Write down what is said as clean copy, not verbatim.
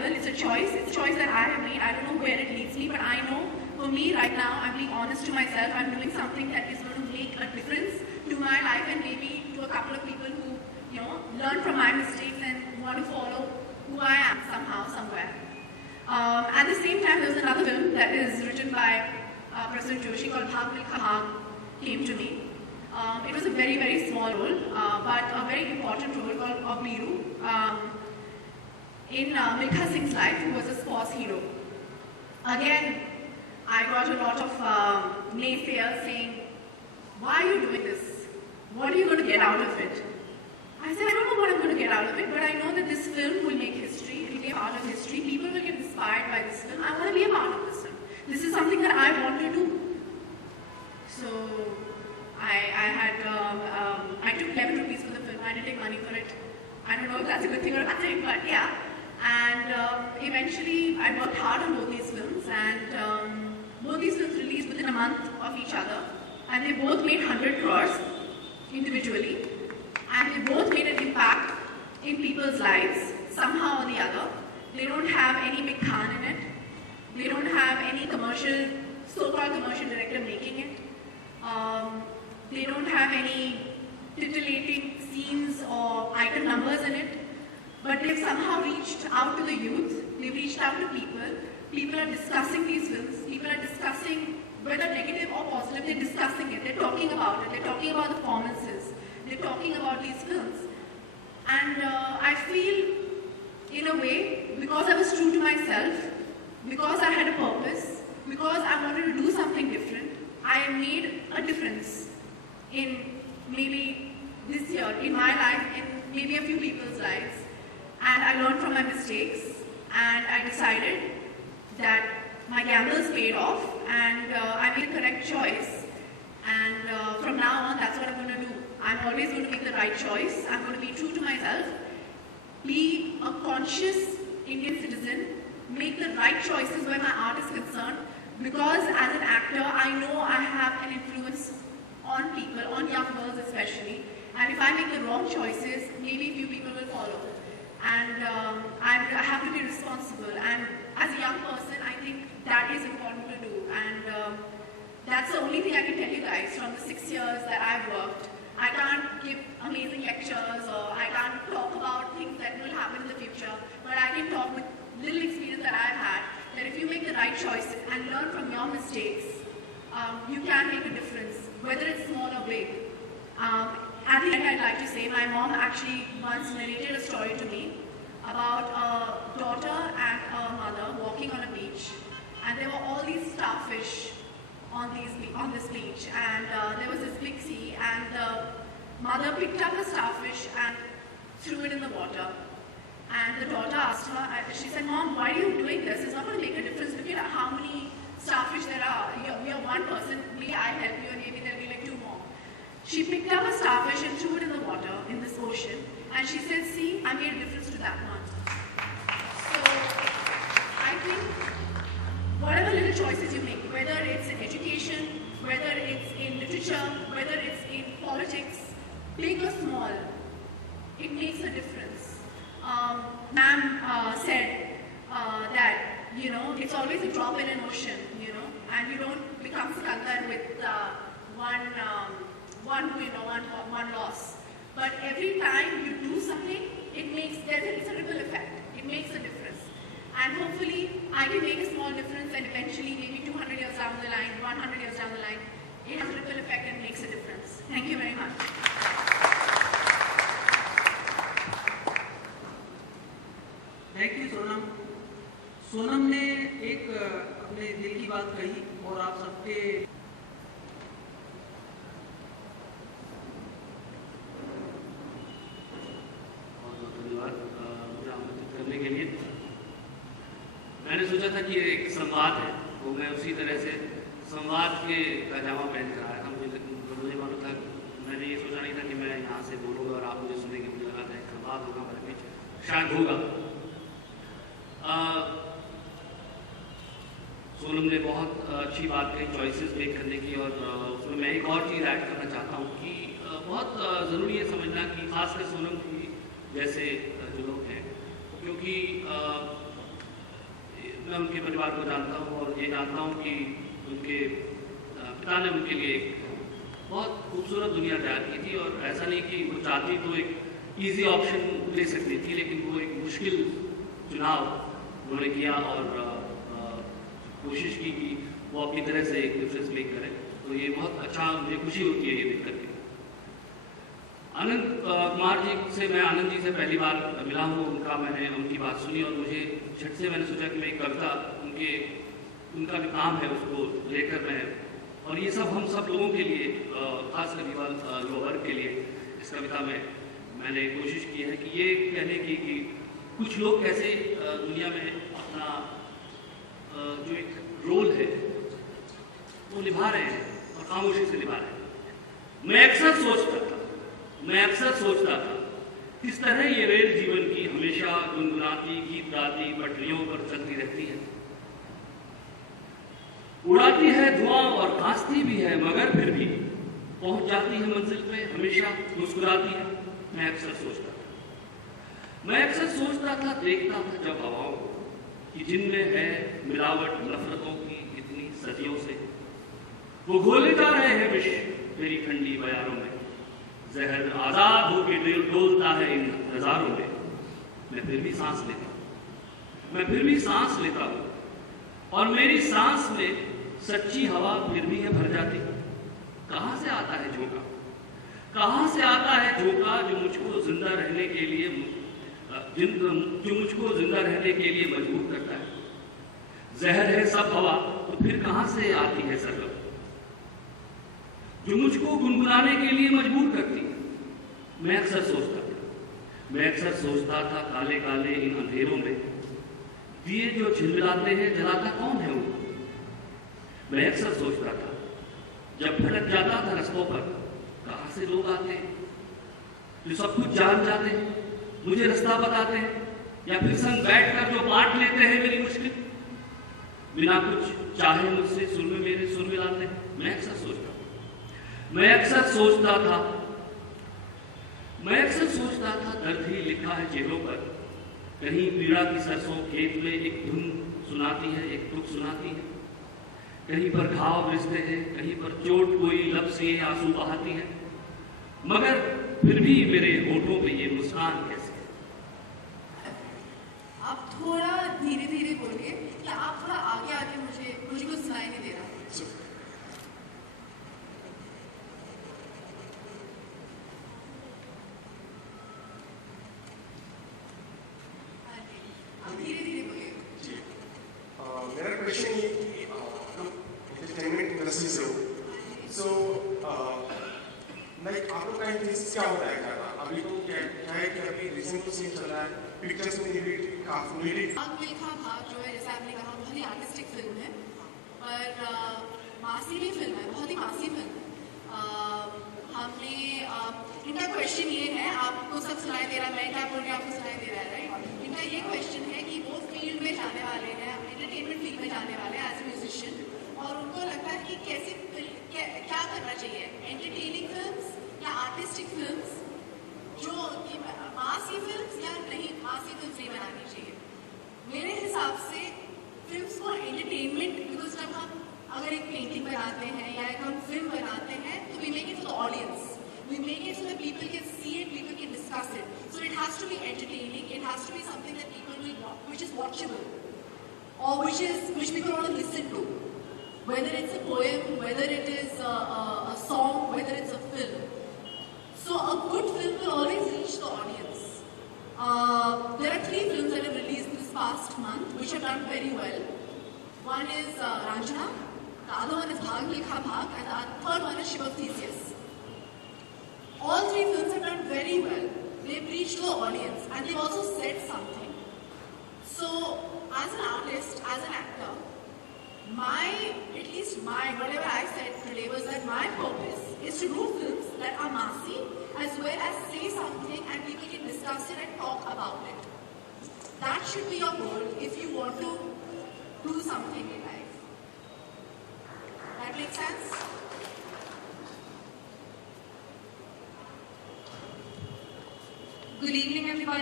survival. It's a choice. It's a choice that I have made. I don't know where it leads me, but I know for me right now, I'm being honest to myself. I'm doing something that is going to make a difference to my life and maybe to a couple of people who, learn from my mistakes and want to follow who I am somehow, somewhere. At the same time, there's another film that is written by President Joshi called Bhag Milkha Bhag came to me. It was a very, very small role, but a very important role called of Meeru in Milkha Singh's life, who was a sports hero. Again, I got a lot of naysayers saying, why are you doing this? What are you going to get out of it? I said, I don't know what I'm going to get out of it, but I know that this film will make history. It will be a part of history. People will get inspired by this film. I want to be a part of this film. This is something that I want to do. So I took 11 rupees for the film. I didn't take money for it. I don't know if that's a good thing or a bad thing, but yeah. And eventually, I worked hard on both these films, and both these films released within a month of each other, and they both made 100 crores individually, and they both made an impact in people's lives, somehow or the other. They don't have any big Khan in it. They don't have any so-called commercial director making it. They don't have any titillating scenes or item numbers in it. But they've somehow reached out to the youth. They've reached out to people. People are discussing these films. People are discussing, whether negative or positive, they're discussing it. They're talking about it. They're talking about the performances. They're talking about these films. And I feel, in a way, because I was true to myself, because I had a purpose, because I wanted to do something different, I made a difference in maybe this year, in my life, in maybe a few people's lives. And I learned from my mistakes, and I decided that my gambles paid off, and I made the correct choice. And from now on, that's what I'm going to do. I'm always going to make the right choice. I'm going to be true to myself, be a conscious Indian citizen, make the right choices where my art is concerned, because as an actor, I know I have an influence on people, on young girls especially, and if I make the wrong choices, maybe few people will follow. And I have to be responsible, and as a young person, I think that is important to do, and that's the only thing I can tell you guys from the 6 years that I've worked. I can't give amazing lectures, or I can't talk about things that will happen in the future, but I can talk with little experience that I've had, that if you make the right choices and learn from your mistakes, you can make a difference, whether it's small or big. At the end, I'd like to say, my mom actually once narrated a story to me about a daughter and a mother walking on a beach, and there were all these starfish on this beach, and there was this big sea, and the mother picked up a starfish and threw it in the water. And the daughter asked her, she said, Mom, why are you doing this? It's not going to make a difference. Look at how many starfish there are. You're one person, maybe I'll help you, and maybe there'll be like 2 more. She picked up a starfish and threw it in the water, in this ocean, and she said, see, I made a difference to that one. So, I think whatever little choices you make, whether it's in education, whether it's in literature, whether it's in politics, big or small, it makes a difference. Ma'am said that, it's always a drop in an ocean, and you don't become Skandar with one win or one loss. But every time you do something, it's a ripple effect. It makes a difference. And hopefully, I can make a small difference, and eventually, maybe 200 years down the line, 100 years down the line, it has a ripple effect and makes a difference. Thank you very much. Thank you Sonam. Sonam ने एक अपने दिल की बात कही और आप सबके बहुत धन्यवाद मुझे आमंत्रित करने के लिए। मैंने सोचा था कि एक संवाद है, तो मैं उसी तरह से संवाद के का जामा पहन कर आया था। मुझे मालूम था, मैंने ये सोचा नहीं था कि मैं यहाँ से बोलूँगा और आप मुझे सुनेंगे। मुझे लगा था एक संवाद होगा मेरे बीच, शायद होगा। सोनम ने बहुत अच्छी बात कही चॉइसेस मेक करने की, और उसमें मैं एक और चीज़ ऐड करना चाहता हूँ कि बहुत ज़रूरी है समझना कि खासकर सोनम की जैसे जो लोग हैं, क्योंकि मैं उनके परिवार को जानता हूँ और ये जानता हूँ कि उनके पिता ने उनके लिए एक बहुत खूबसूरत दुनिया तैयार की थी, और ऐसा नहीं कि वो चाहती तो एक इजी ऑप्शन ले सकती थी, लेकिन वो एक मुश्किल चुनाव उन्होंने किया और कोशिश की कि वो अपनी तरह से एक डिफरेंस मेक करें। तो ये बहुत अच्छा, मुझे खुशी होती है ये देख करके। आनंद कुमार जी से, मैं आनंद जी से पहली बार मिला हूँ, मैंने उनकी बात सुनी और मुझे झट से मैंने सोचा कि मैं एक कविता उनका जो काम है उसको लेकर मैं, और ये सब हम सब लोगों के लिए, खासकर युवा वर्ग के लिए इस कविता में मैंने कोशिश की है कि ये कहने की कि कुछ लोग कैसे दुनिया में अपना जो एक रोल है वो निभा रहे हैं और खामोशी से निभा रहे हैं। मैं अक्सर सोचता था किस तरह ये रेल जीवन की हमेशा गुनगुनाती गीत गाती पटरियों पर चलती रहती है, उड़ाती है धुआं और खांसती भी है, मगर फिर भी पहुंच जाती है मंजिल पे, हमेशा मुस्कुराती है। मैं अक्सर सोचता था, देखता था जब हवाओं को कि जिनमें है मिलावट नफरतों की इतनी सदियों से, वो घोले जा रहे हैं विष मेरी ठंडी बयारों में, जहर आजाद होके डोलता है इन नजारों में। मैं फिर भी सांस लेता हूँ और मेरी सांस में सच्ची हवा फिर भी है भर जाती। कहाँ से आता है झोंका जो मुझको जिंदा रहने के लिए मजबूर करता है। जहर है सब हवा तो फिर कहाँ से आती है सरगम जो मुझको गुनगुनाने के लिए मजबूर करती है। मैं अक्सर सोचता था काले काले इन अंधेरों में दिए जो झिलमिलाते हैं, जलाता कौन है उनको। मैं अक्सर सोचता था जब भटक जाता था रस्तों पर, कहाँ से लोग आते हैं जो सब कुछ जान जाते हैं, मुझे रास्ता बताते हैं, या फिर संग बैठकर जो बांट लेते हैं मेरी मुश्किल, बिना कुछ चाहे मुझसे सुर में मेरे सुर मिलाते हैं। मैं अक्सर सोचता था दर्द ही लिखा है चेहरों पर, कहीं पीड़ा की सरसों खेत में एक धुन सुनाती है, एक दुख सुनाती है, कहीं पर घाव रिश्ते हैं, कहीं पर चोट कोई लब से आंसू बहाती है, मगर फिर भी मेरे होठों पे ये मुस्कान कैसे। आप थोड़ा धीरे धीरे बोलिए कि आप थोड़ा आगे मुझे कुछ सुनाई नहीं दे रहा। धीरे धीरे बोलिए। मेरा क्वेश्चन ये कि एंटरटेनमेंट इंडस्ट्री से हो, सो लाइक आप लोग का इंटरेस्ट क्या होता है करना? अभी तो क्या है कि अभी रिसेंट तो सीन चल रहा है, पिक्चर्स में काफी मिल्खा भाग जो है, जैसे आपने कहा, बहुत ही आर्टिस्टिक फिल्म है, पर मासी भी फिल्म है, बहुत ही मासी फिल्म है। हमने इनका क्वेश्चन ये है, आपको सब सुनाई दे रहा है, मैं क्या बोल रही हूँ आपको सुनाई दे रहा है, राइट? इनका ये क्वेश्चन है कि वो फील्ड में जाने वाले हैं, एंटरटेनमेंट फील्ड में जाने वाले हैं एज ए म्यूजिशियन, और उनको लगता है कि कैसे क्या करना चाहिए, एंटरटेनिंग फिल्म्स या आर्टिस्टिक फिल्म्स, जो कि मासी फिल्म्स या नहीं मासी फिल्म्स नहीं बनानी चाहिए। मेरे हिसाब से फिल्म्स को एंटरटेनमेंट, बिकॉज जब हम अगर एक पेंटिंग बनाते हैं या एक हम फिल्म बनाते हैं तो we make it for the audience, we make it so that people can see it, people can discuss it, so it has to be entertaining, it has to be something that people will watch, which is watchable, or which people want to listen to, whether it's a poem, whether it is a song, whether it's a film. So a good film will always reach the audience. There are 3 films that have released this past month which have done very well. One is Ranjana, the other one is Bhag Milkha Bhag, and the third one is Shiva Theseus. All 3 films have done very well. They've reached the audience and they've also said something. So as an artist, as an actor, whatever I said today was that my purpose is to do films that are massy as well as say something and people can discuss it and talk about it. That should be your goal if you want to do something in life. That makes sense?